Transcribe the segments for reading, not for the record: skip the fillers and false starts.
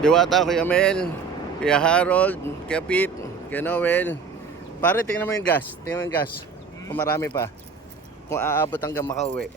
Diwata, Kuya Mel, Kuya Harold, Kuya Pete, Kuya Noel. Pare, tingnan mo yung gas. Tingnan mo yung gas. Kung marami pa. Kung aabot hanggang makauwi.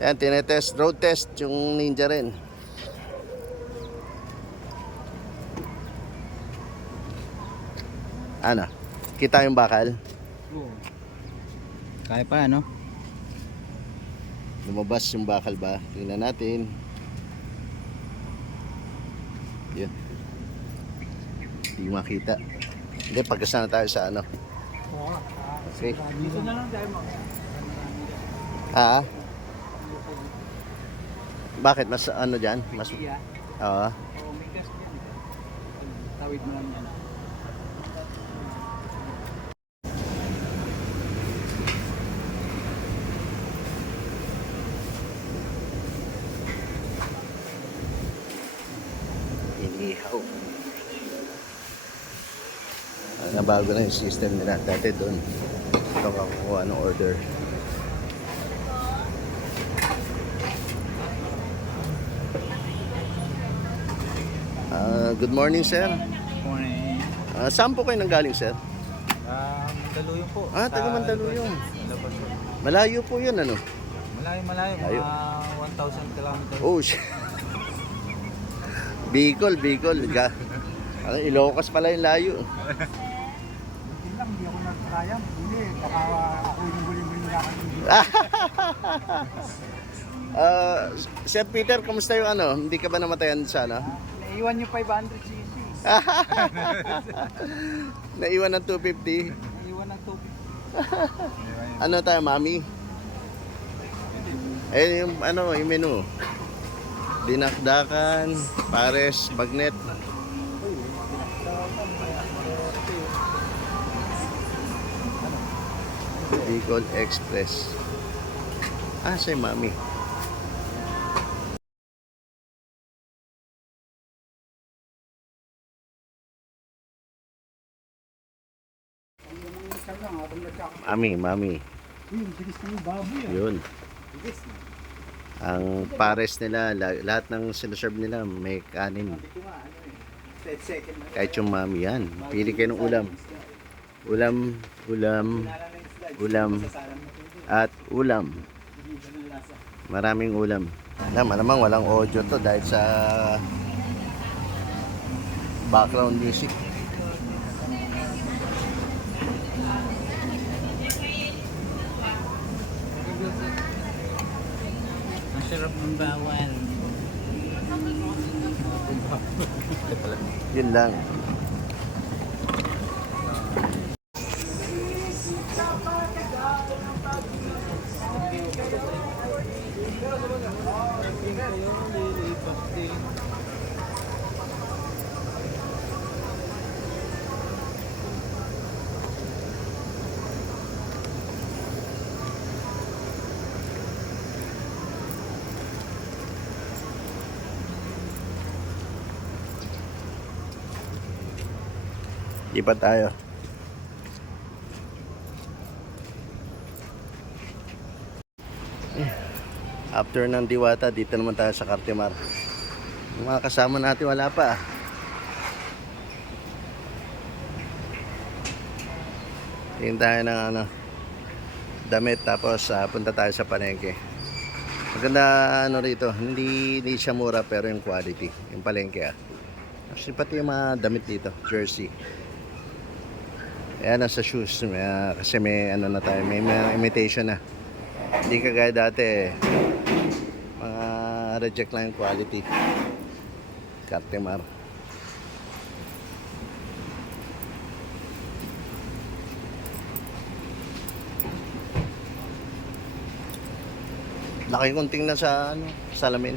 Ayan, tinetest. Road test yung Ninja rin. Ano? Kita yung bakal? Kaya pa, ano? Lumabas yung bakal ba? Tingnan natin. Yun. Hindi makita. Hindi, pagkasana tayo sa ano. Okay. Dito na lang tayo Ah? Bakit? Mas ano dyan? Mas... Oo. Oo, may gas yan. Tawid mo lang yan. Inihaw. Nabago na yung system nila. Dati doon. Ito kakuha ng order. Good morning, sir. Morning. Saan po kayo nanggaling, sir? Mandaluyong po. Taga Mandaluyong. Labas po. Malayo po yun, ano? Malayo. Layo. Mga 1,000 kilometers. Oh, Bicol. Ano, Ilocos pala yung layo. Hindi lang, hindi ako nagtrayang. Hindi, baka ako yung guling-guling na Sir Peter, kumusta yung ano? Hindi ka ba namatayan sa ano? Naiwan yung 500cc. Naiwan ng 250. Naiwan ng tubig. Ano tayo, mami? Ayun yung ano, yung menu. Dinakdakan, pares, bagnet. Bicol Express. Siya yung mami. Mami. Yun. Ang pares nila, lahat ng sinaserve nila may kanin. Kahit yung mami yan. Pili kayo ng ulam. Ulam, at ulam. Maraming ulam. Malamang walang audio to dahil sa background music. Ang sarap ng bawal. Yun lang. Iba tayo. After ng Diwata, dito naman tayo sa Cartimar. Yung mga kasama natin wala pa. Tingin tayo ng ano, damit, tapos punta tayo sa palengke. Maganda ano rito, hindi siya mura pero yung quality, yung palengke. Actually pati yung mga damit dito, jersey. Ayan, sa shoes, kasi may ano na tayo, may imitation na. Hindi kagaya dati, mga reject lang yung quality. Cartimar. Laki kong tingnan sa ano, salamin.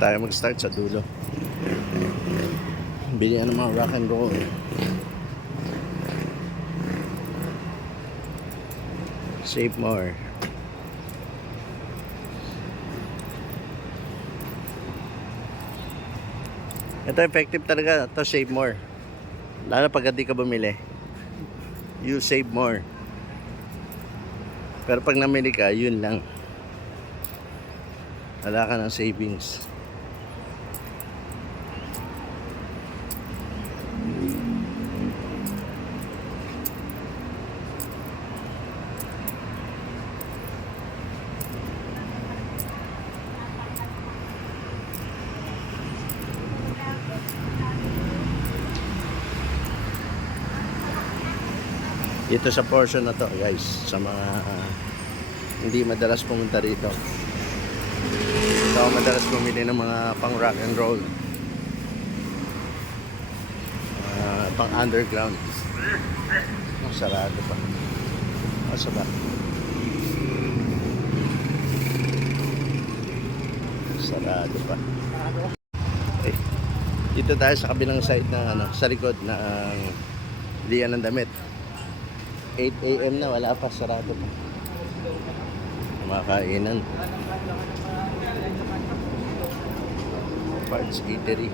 tayo mag-start sa dulo. Bilihan ng mga rock and roll. Save more. Ito effective talaga. Ito save more. Lalo pag hindi ka bumili. You save more. Pero pag namili ka, yun lang. Wala ka ng savings. Dito sa portion na to guys, sa mga hindi madalas pumunta rito. Ito ako madalas bumili ng mga pang rock and roll, pang underground. Sarado pa. Masaba. Sarado pa. Okay. Dito tayo sa kabilang side ng sa likod ng lian ng damit. 8 AM na, wala pa, sarado pa. Kumakainan. Parts Eatery.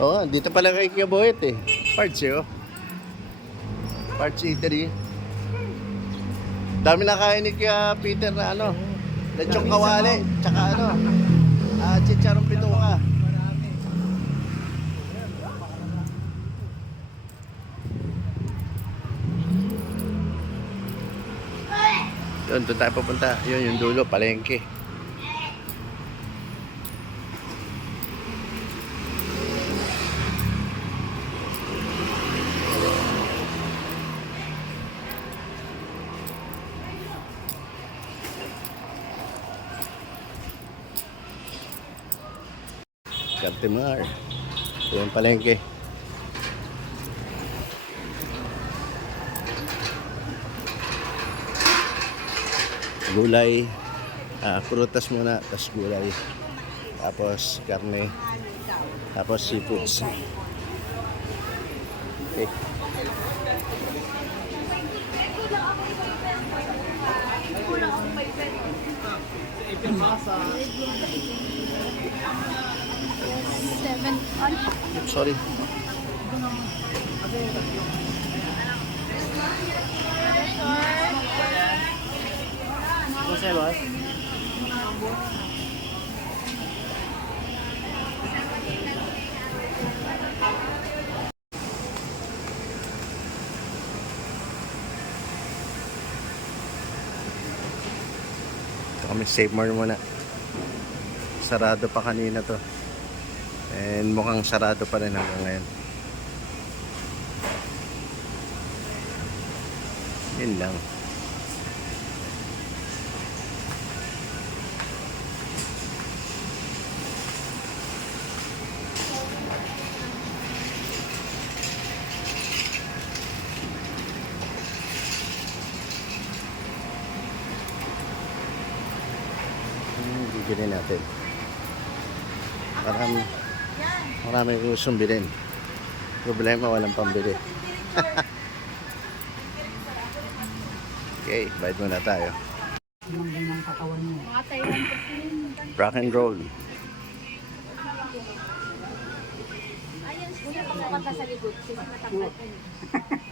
Oo, dito pala kay Kuya Boyet eh. Parts eh, oh. Parts Eatery. Dami na kain ni Kuya Peter na lechong kawali, tsaka chicharong pituka. Doon tayo papunta. Yun yung dulo, palengke. Cartimar. Ito yung palengke. Gulay, prutas muna, tapos gulay, tapos karne, tapos seafoods. Okay. Sorry. Kasi boss. Ito kami, save more muna. Sarado pa kanina to. And mukhang sarado pa rin hanggang ngayon. Yun lang. Bibili natin. Marami gustong bilhin. Problema, walang pambili. Okay, bite muna tayo. Rock and roll. Kumanta sa likod kasi matangkad ka niya.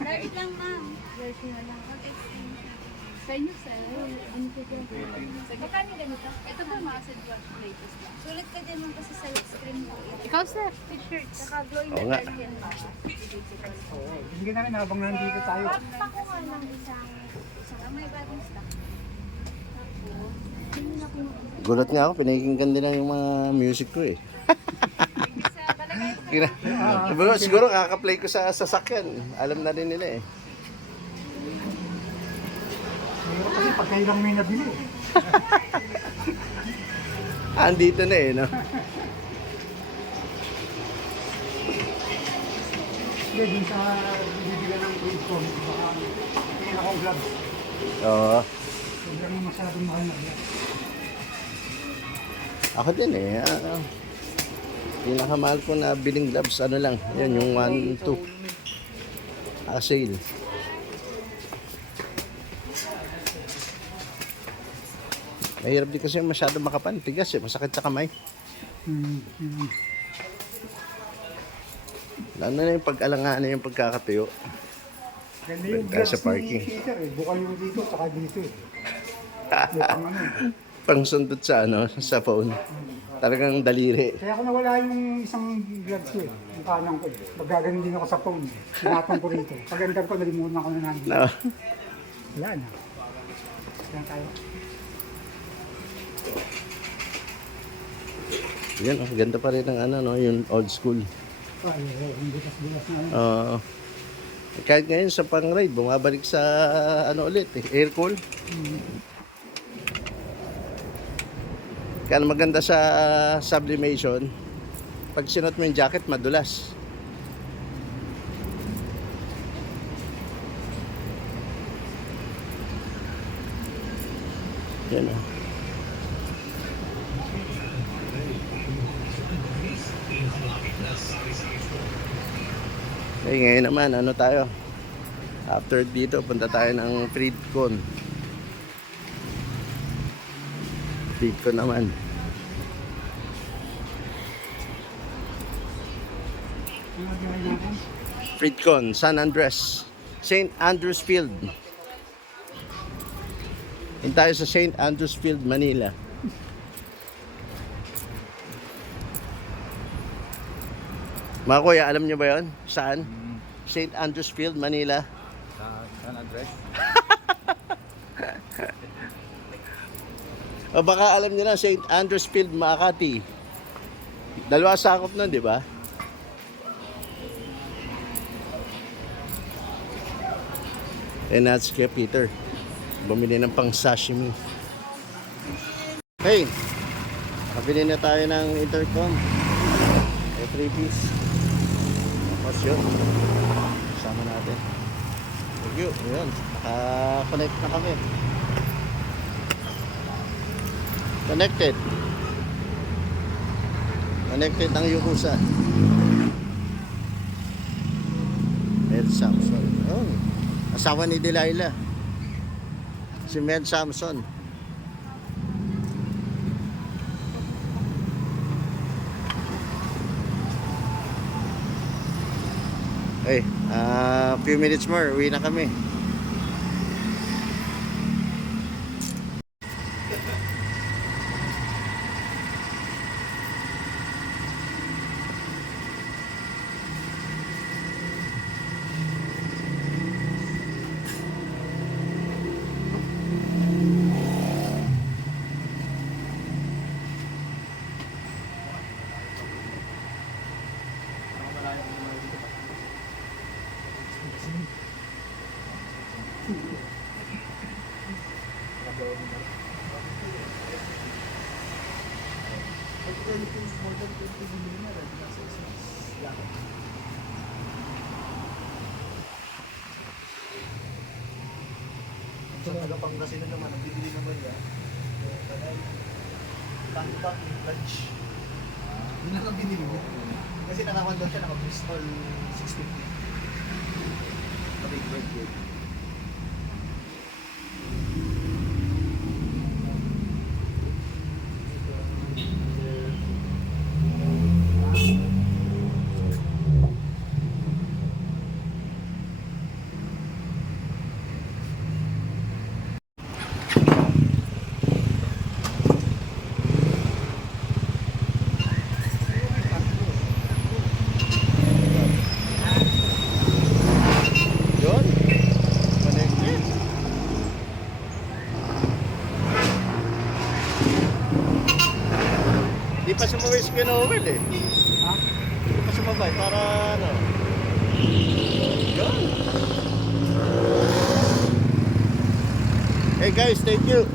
Large lang, ma'am. Large na lang. Sa inyo, sir. Ano po po? Magkano ganito? Ito ba ma-acid wash latest lang? Sulit ka din lang kasi sa screen mo. Ikaw, sir. T-shirt. Saka glowing Oo nga. detergent. Hindi namin habang nandito tayo. Pakuha lang isang may bagong stock. Gulat nga ako, pinakinggan din lang yung mga music ko eh. Siguro kaka-play ko sa sasakyan. Alam na rin nila eh. Pero kasi pagkailang may nabili. Andito na eh, no? Hindi, dun sa bibigyan ng brainstorm, baka tingin akong gloves. Oo. Sobrang masyadong mahal na yan. Ako din eh. Pinakamahal ko na biling gloves, ano lang. Yan, yung 1, 2. Sale. Mahirap din kasi masyado makapan. Tigas eh, masakit sa kamay. Lalo na yung pag-alanganan yung pagkakatayo. Ganda yung Benta sa gloves parking. ni Caesar eh. Bukal yung dito, saka dito eh. Yung ano. Pang sundot sa ano, sa phone. Talagang daliri. Kaya ako nawala yung isang gloves ko eh. Yung kanang ko eh. Magaganon din ako sa phone. Tinapon ko rito. Pag-enter ko, nalimutan ko na nandito. No. Wala na. Yan tayo. Yan, oh, ganda pa rin ng ano, no, yung old school. Ay, yung butas-butas na ano. Oo. Kahit ngayon sa pang-ride, bumabalik sa ano ulit, eh, air cool. Kaya maganda sa sublimation, pag sinuot mo yung jacket, madulas. Yan o. Eh, ngayon naman, ano tayo? After dito, punta tayo ng Freedcon. Freedcon naman. Ano gawin natin? Freedcon, San Andres. St. Andrews Field. Yun tayo sa St. Andrews Field, Manila. Mga kuya, alam nyo ba yun? Saan? St. Andrews Field, Manila. San Andres? O baka alam nyo na, St. Andrews Field, Makati. Dalawa sakop nun, di ba? And that's kay Peter. Bumili ng pang sashimi. Hey! Nakabili na tayo ng intercom. May 3-piece. Tapos yun. Kasama natin. Thank you. Ayan. Naka-connect na kami. Connected. Connected ang Yukusa. Med Samson. Oh. Asawa ni Delilah. Si Med Samson. Hey, few minutes more, uwi na kami. Sa Pangasinan naman, ang bibili naman niya. Tangbang lunch. Yun lang ang binili mo. Kasi nakawan daw siya, naka-Bristol 650. Big birthday. Yun. Connected. Di pa sumabay si Pinowel eh. Ha? Di pa sumabay para ano. Yun. Hey guys, thank you.